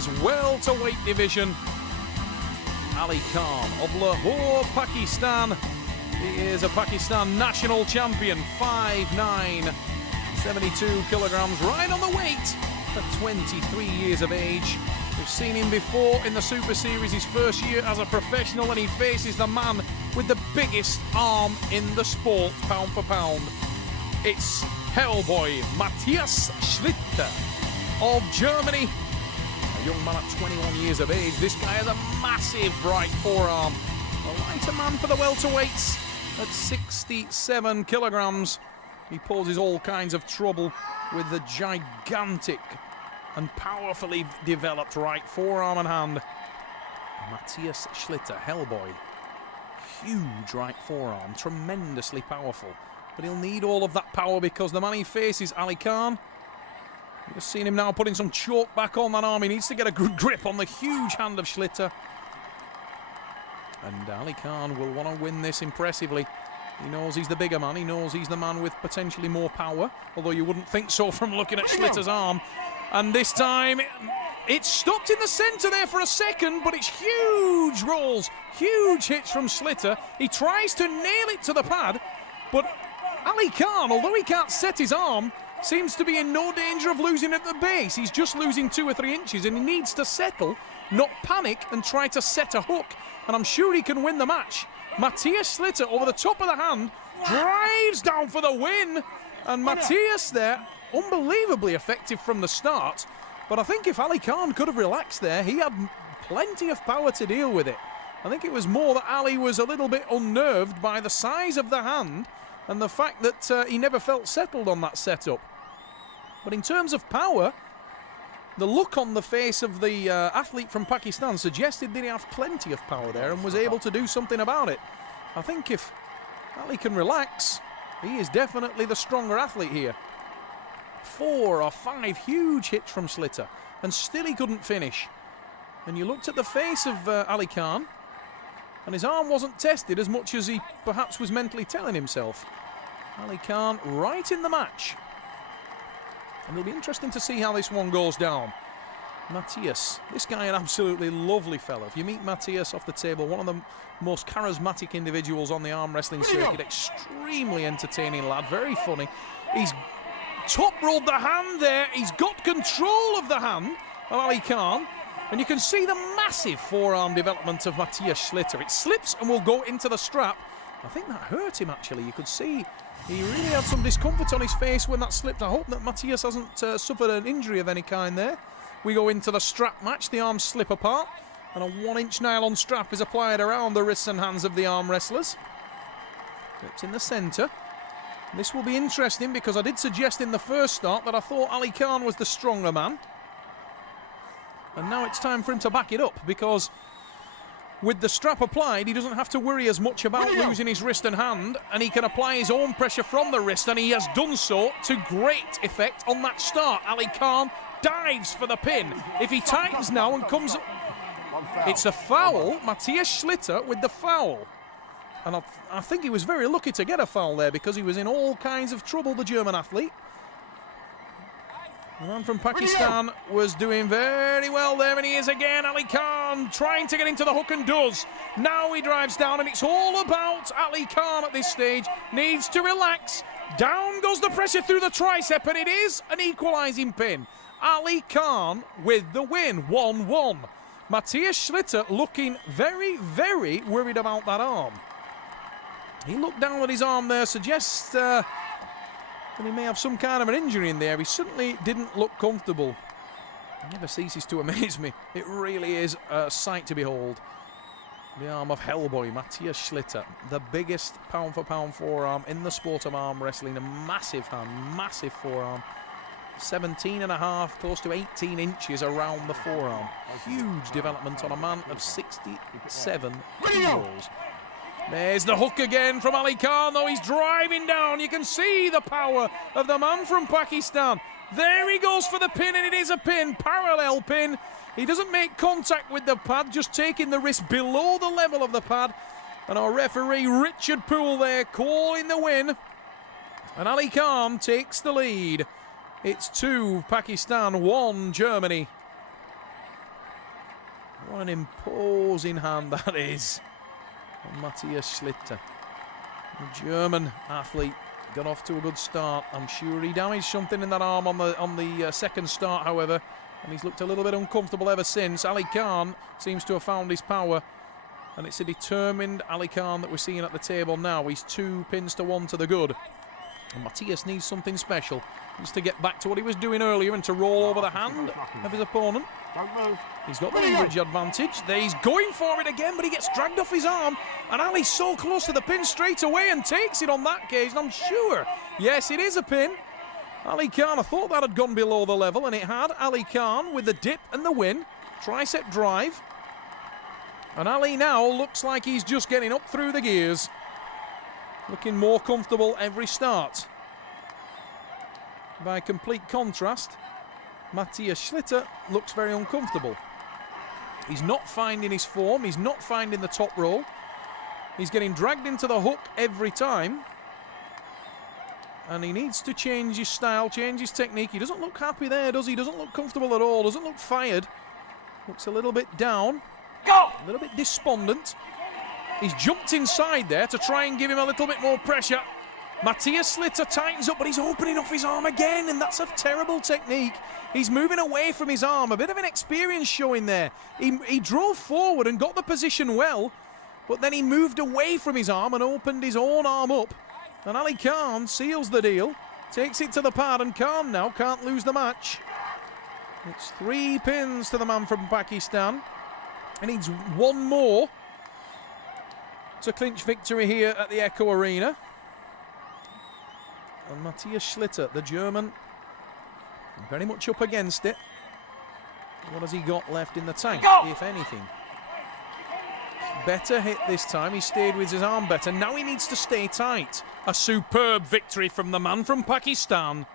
men's welterweight division. Ali Khan of Lahore, Pakistan. He is a Pakistan national champion, 5'9", 72 kilograms, right on the weight at 23 years of age. We've seen him before in the Super Series, his first year as a professional, and he faces the man with the biggest arm in the sport, pound for pound. It's Hellboy Matthias Schlitte of Germany. A young man at 21 years of age. This guy has a massive right forearm. A lighter man for the welterweights at 67 kilograms. He poses all kinds of trouble with the gigantic and powerfully developed right forearm and hand. Matthias Schlitte, Hellboy. Huge right forearm, tremendously powerful. But he'll need all of that power because the man he faces, Ali Khan, you've just seen him now putting some chalk back on that arm. He needs to get a good grip on the huge hand of Schlitte. And Ali Khan will want to win this impressively. He knows he's the bigger man. He knows he's the man with potentially more power, although you wouldn't think so from looking at Schlitte's arm. And this time, it's stopped in the centre there for a second, but it's huge rolls, huge hits from Schlitte. He tries to nail it to the pad, but Ali Khan, although he can't set his arm, seems to be in no danger of losing at the base. He's just losing 2 or 3 inches, and he needs to settle, not panic, and try to set a hook. And I'm sure he can win the match. Matthias Schlitte over the top of the hand, drives down for the win. And Matthias there, unbelievably effective from the start. But I think if Ali Khan could have relaxed there, he had plenty of power to deal with it. I think it was more that Ali was a little bit unnerved by the size of the hand and the fact that he never felt settled on that setup. But in terms of power, the look on the face of the athlete from Pakistan suggested that he had plenty of power there and was able to do something about it. I think if Ali can relax, he is definitely the stronger athlete here. 4 or 5 huge hits from Schlitte, and still he couldn't finish. And you looked at the face of Ali Khan, and his arm wasn't tested as much as he perhaps was mentally telling himself. Ali Khan right in the match. And it'll be interesting to see how this one goes down. Matthias, this guy an absolutely lovely fellow. If you meet Matthias off the table, one of the most charismatic individuals on the arm wrestling circuit, extremely entertaining lad, very funny. He's top rolled the hand there. He's got control of the hand of Ali Khan. And you can see the massive forearm development of Matthias Schlitte. It slips and will go into the strap. I think that hurt him, actually. You could see he really had some discomfort on his face when that slipped. I hope that Matthias hasn't suffered an injury of any kind there. We go into the strap match. The arms slip apart. And a 1-inch nylon strap is applied around the wrists and hands of the arm wrestlers. It's in the centre. This will be interesting because I did suggest in the first start that I thought Ali Khan was the stronger man. And now it's time for him to back it up because with the strap applied, he doesn't have to worry as much about losing his wrist and hand, and he can apply his own pressure from the wrist, and he has done so to great effect on that start. Ali Khan dives for the pin. If he tightens now and comes up, it's a foul. Matthias Schlitte with the foul. And I think he was very lucky to get a foul there because he was in all kinds of trouble, the German athlete. The man from Pakistan was doing very well there, and he is again. Ali Khan trying to get into the hook and does. Now he drives down, and it's all about Ali Khan at this stage. Needs to relax. Down goes the pressure through the tricep, and it is an equalising pin. Ali Khan with the win, 1-1. Matthias Schlitte looking very, very worried about that arm. He looked down at his arm there, suggests that he may have some kind of an injury in there. He certainly didn't look comfortable. It never ceases to amaze me. It really is a sight to behold. The arm of Hellboy, Matthias Schlitte, the biggest pound-for-pound forearm in the sport of arm wrestling. A massive hand, massive forearm. 17.5, close to 18 inches around the forearm. Huge development on a man of 67 kilos. There's the hook again from Ali Khan, though he's driving down. You can see the power of the man from Pakistan. There he goes for the pin, and it is a pin, parallel pin. He doesn't make contact with the pad, just taking the wrist below the level of the pad. And our referee, Richard Poole there, calling the win. And Ali Khan takes the lead. It's 2 Pakistan, 1 Germany. What an imposing hand that is on Matthias Schlitte. The German athlete got off to a good start. I'm sure he damaged something in that arm on the second start, however, and he's looked a little bit uncomfortable ever since. Ali Khan seems to have found his power, and it's a determined Ali Khan that we're seeing at the table now. He's 2 pins to 1 to the good. And Matthias needs something special. He needs to get back to what he was doing earlier and to roll over the hand of his opponent. Don't move. He's got the leverage advantage. He's going for it again, but he gets dragged off his arm. And Ali's so close to the pin straight away and takes it on that occasion, I'm sure. Yes, it is a pin. Ali Khan, I thought that had gone below the level, and it had. Ali Khan with the dip and the win. Tricep drive. And Ali now looks like he's just getting up through the gears. Looking more comfortable every start. By complete contrast, Matthias Schlitte looks very uncomfortable. He's not finding his form. He's not finding the top roll. He's getting dragged into the hook every time. And he needs to change his style, change his technique. He doesn't look happy there, does he? Doesn't look comfortable at all. Doesn't look fired. Looks a little bit down. A little bit despondent. He's jumped inside there to try and give him a little bit more pressure. Matthias Schlitte tightens up, but he's opening off his arm again, and that's a terrible technique. He's moving away from his arm. A bit of an experience showing there. He drove forward and got the position well, but then he moved away from his arm and opened his own arm up. And Ali Khan seals the deal, takes it to the pad, and Khan now can't lose the match. It's 3 pins to the man from Pakistan. He needs 1 more to clinch victory here at the Echo Arena. And Matthias Schlitte, the German, very much up against it. What has he got left in the tank, if anything? Better hit this time. He stayed with his arm better. Now he needs to stay tight. A superb victory from the man from Pakistan.